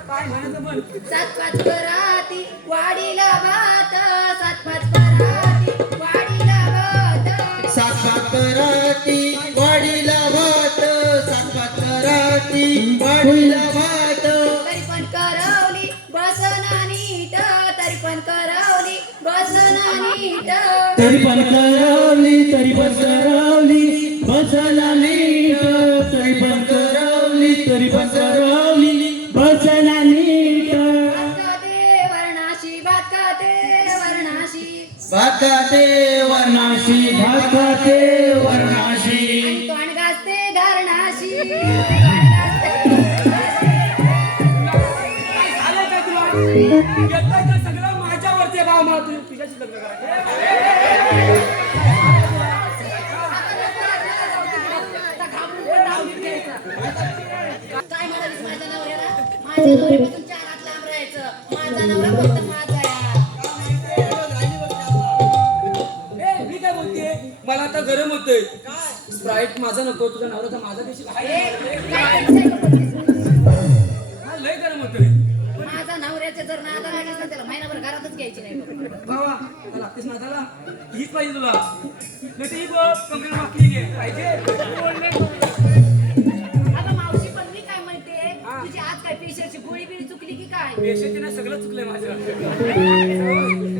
सात पाच कराती वाडीला भात सात पाच कराती वाडीला भात सात पाच कराती वाडीला भात सात पाच कराती वाडीला भात तरी पण करवली बसना नीट तरी पण करवली बसना नीट तरी पण करवली बसला नीट तरी पण करवली बसला नीट भात खाते वर्णाशी तोंड घासते धरणाशी सगळं माझ्यावरती भाव मला तुम्ही तुझ्याशी लग्न करायचं काय म्हणालीस माझ्या नवऱ्याला माझ्या नवऱ्यापासून 4 हात लांब राहायचं माझा नवरा फक्त माझा मी काय बोलते मला आता गरम होतंय स्प्राईट माझा नको तुझा नवऱ्याचा माझा देशील लय गरम होतंय माझा नवऱ्याचे जर नादा लागेल ना त्याला महिनाभर घरातच घ्यायची नाही बाबा लागतेस नादाला हीच पाहिजे तुला नटी बघ कंपनी मागली घे पाहिजे आता मावशी पण मी काय म्हणते तुझी आज काय पेशरची गोळी बिळी चुकली की काय पेशंट ना सगळं चुकलंय माझं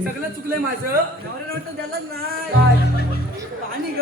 सगळं चुकलंय माझं नवऱ्याला वाटतं त्यालाच नाही पाणी ग